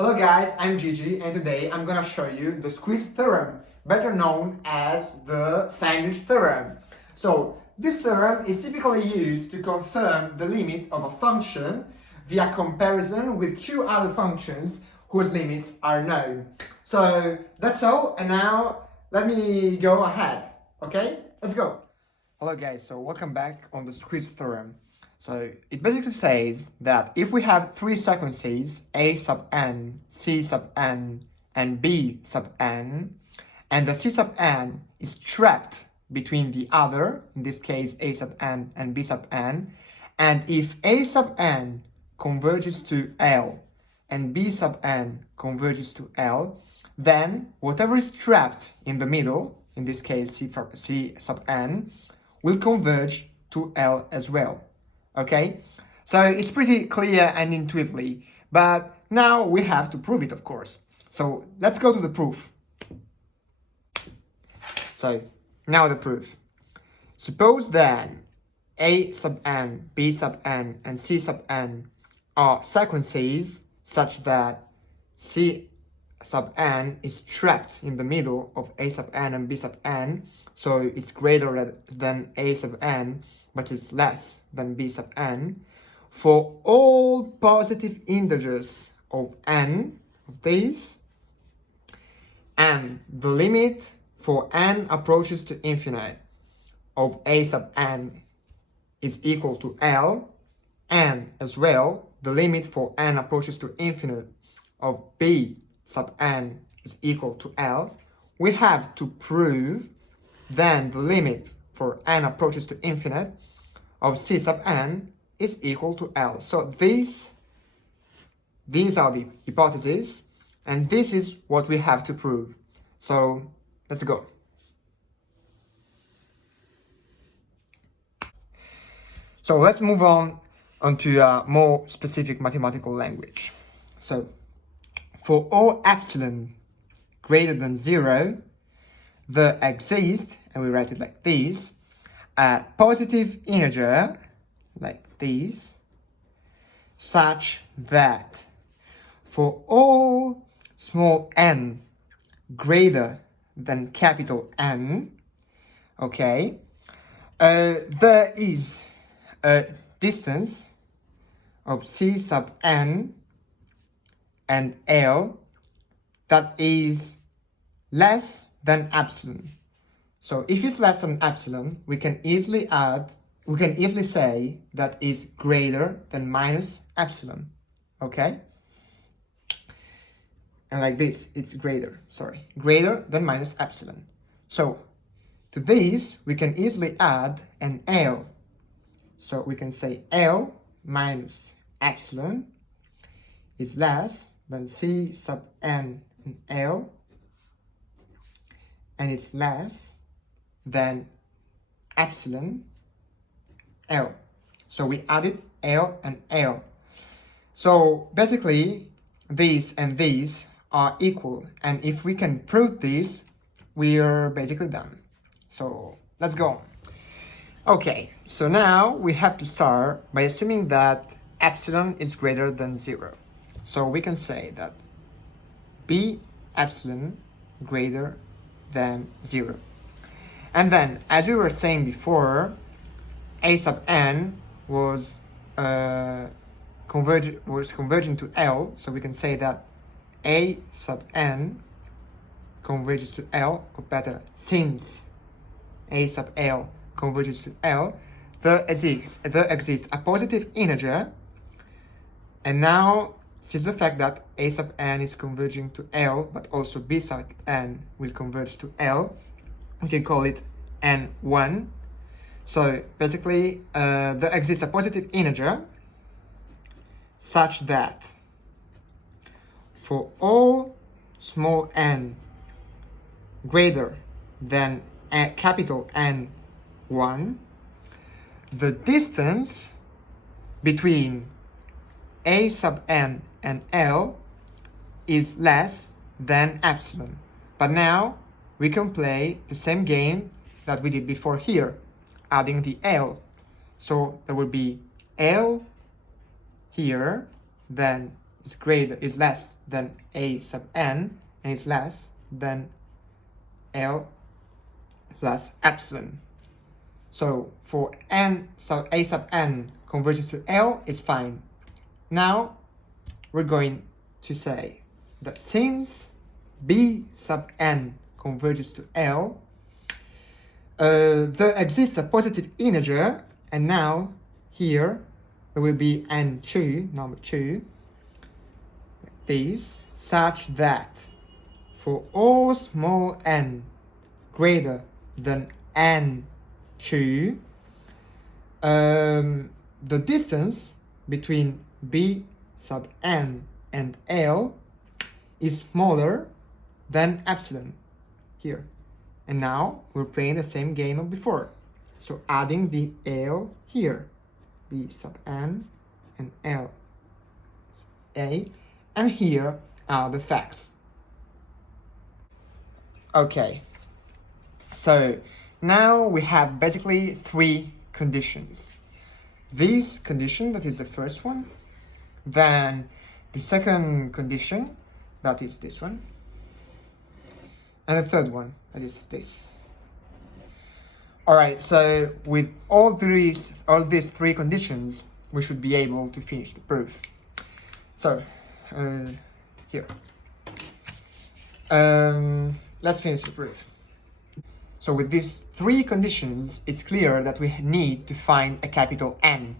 Hello guys, I'm Gigi and today I'm gonna show you the squeeze theorem, better known as the sandwich theorem. So this theorem is typically used to confirm the limit of a function via comparison with two other functions whose limits are known. So that's all, and now let me go ahead, okay? Let's go. Hello guys, so welcome back on the squeeze theorem. So it basically says that if we have three sequences, a sub n, c sub n, and b sub n, and the c sub n is trapped between the other, in this case a sub n and b sub n, and if a sub n converges to L and b sub n converges to L, then whatever is trapped in the middle, in this case c sub n, will converge to L as well. Okay, so it's pretty clear and intuitively, but now we have to prove it, of course. So let's go to the proof. So now the proof. Suppose then a sub n, b sub n, and c sub n are sequences such that c sub n is trapped in the middle of a sub n and b sub n, so it's greater than a sub n, but it's less than b sub n, for all positive integers of n of these, and the limit for n approaches to infinite of a sub n is equal to L, and as well the limit for n approaches to infinite of b sub n is equal to L, we have to prove then the limit for n approaches to infinite of c sub n is equal to L. So these are the hypotheses, and this is what we have to prove. So let's go. So let's move on onto a more specific mathematical language. So for all epsilon greater than 0, there exists, and we write it like this, a positive integer, like this, such that for all small n greater than capital N, okay, there is a distance of c sub n and L that is less than epsilon. So if it's less than epsilon, we can easily say that is greater than minus epsilon, okay? And like this, it's greater than minus epsilon. So to this, we can easily add an L. So we can say L minus epsilon is less than c sub n and L, and it's less than epsilon L. So we added L and L. So basically, these and these are equal, and if we can prove this, we are basically done. So let's go on. Okay, so now we have to start by assuming that epsilon is greater than 0. So we can say that b epsilon greater than 0. And then, as we were saying before, a sub n was converging to L, so we can say that a sub n converges to L, or better, since a sub L converges to L, there exists a positive integer, and now, since the fact that a sub n is converging to L, but also b sub n will converge to L, we can call it n1. So basically, there exists a positive integer such that for all small n greater than capital N1, the distance between a sub n and L is less than epsilon. But now we can play the same game that we did before here, adding the L. So there will be L here, then is less than a sub n and is less than L plus epsilon. So for a sub n converges to L is fine. Now we're going to say that since b sub n converges to L, there exists a positive integer, and now here there will be n2, number 2, like this, such that for all small n greater than n2, the distance between b sub n and L is smaller than epsilon here. And now we're playing the same game of before. So adding the L here, b sub n and L a, and here are the facts. Okay, so now we have basically three conditions. This condition, that is the first one, then the second condition, that is this one, and the third one, that is this. Alright, so with all these three conditions, we should be able to finish the proof. So, here. Let's finish the proof. So with these three conditions, it's clear that we need to find a capital N.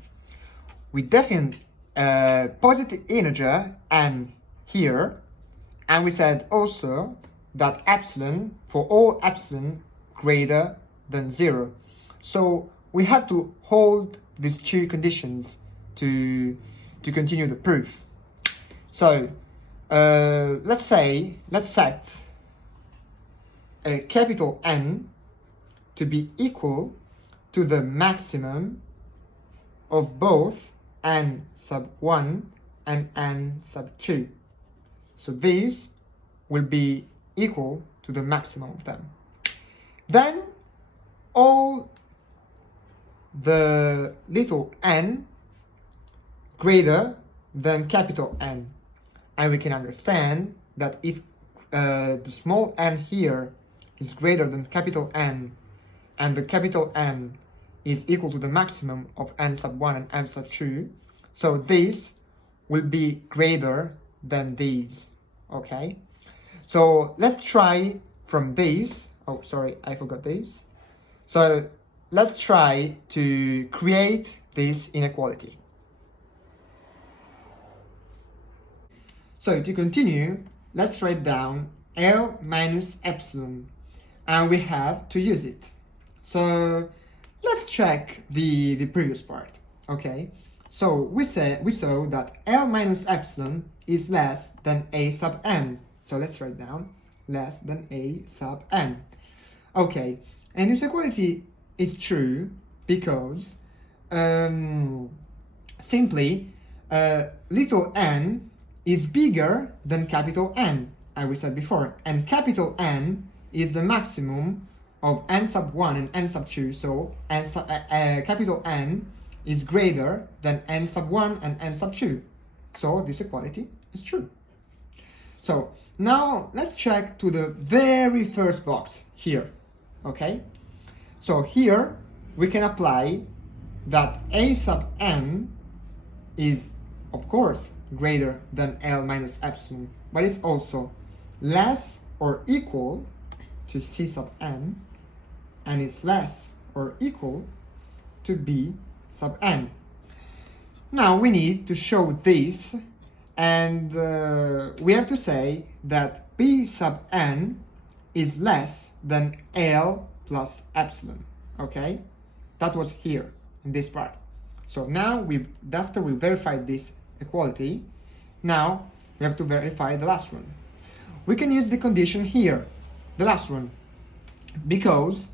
We define a positive integer n here, and we said also that epsilon, for all epsilon greater than 0. So we have to hold these two conditions to continue the proof. So let's set a capital N to be equal to the maximum of both n sub 1 and n sub 2. So these will be equal to the maximum of them. Then all the little n greater than capital N. And we can understand that if the small n here is greater than capital N, and the capital N is equal to the maximum of n sub 1 and n sub 2, so this will be greater than these, okay? So let's try from these. Oh, sorry, I forgot this. So let's try to create this inequality. So to continue, let's write down L minus epsilon, and we have to use it. So let's check the previous part, okay? So we saw that L minus epsilon is less than a sub n. So let's write down less than a sub n. Okay, and this equality is true because simply little n is bigger than capital N, as we said before, and capital N is the maximum of n sub 1 and n sub 2, so capital N is greater than n sub 1 and n sub 2. So this equality is true. So now let's check to the very first box here, okay? So here we can apply that a sub n is, of course, greater than L minus epsilon, but it's also less or equal to C sub n, and it's less or equal to B sub n. Now we need to show this, and we have to say that B sub n is less than L plus epsilon, okay? That was here in this part. So now after we verified this equality, now we have to verify the last one. We can use the condition here, the last one, because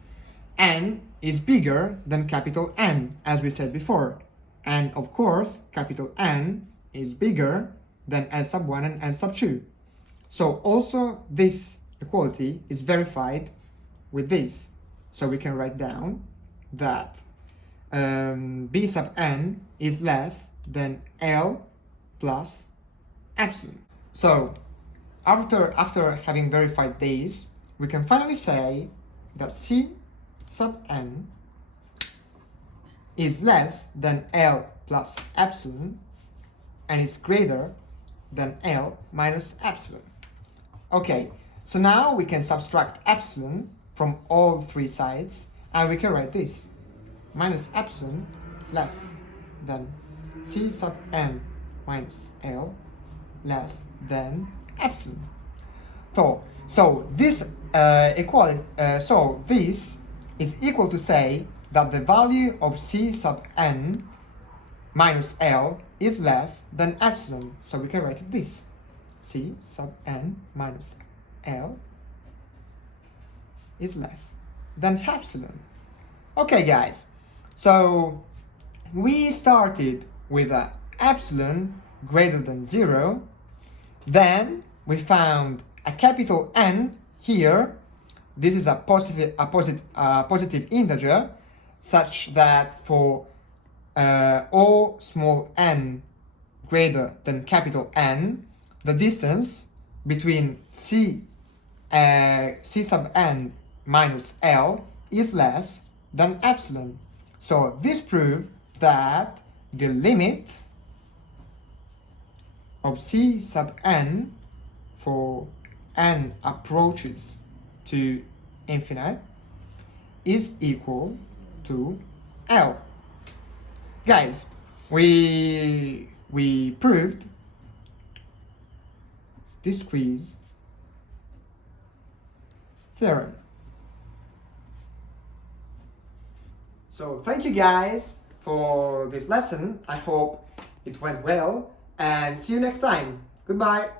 n is bigger than capital N, as we said before, and of course capital N is bigger than n sub 1 and n sub 2. So also this equality is verified with this. So we can write down that B sub n is less than L plus epsilon. So after having verified these, we can finally say that C sub n is less than L plus epsilon and is greater than L minus epsilon. Okay, so now we can subtract epsilon from all three sides and we can write this. Minus epsilon is less than C sub n minus L less than epsilon. So this this is equal to say that the value of C sub n minus L is less than epsilon. So we can write it this. C sub n minus L is less than epsilon. Okay guys, so we started with a epsilon greater than 0, then we found a capital N here. This is a positive integer, such that for all small n greater than capital N, the distance between C sub n minus L is less than epsilon. So this proves that the limit of C sub n for n approaches to infinite is equal to L. Guys, we proved this quiz theorem. So thank you guys for this lesson. I hope it went well and see you next time. Goodbye.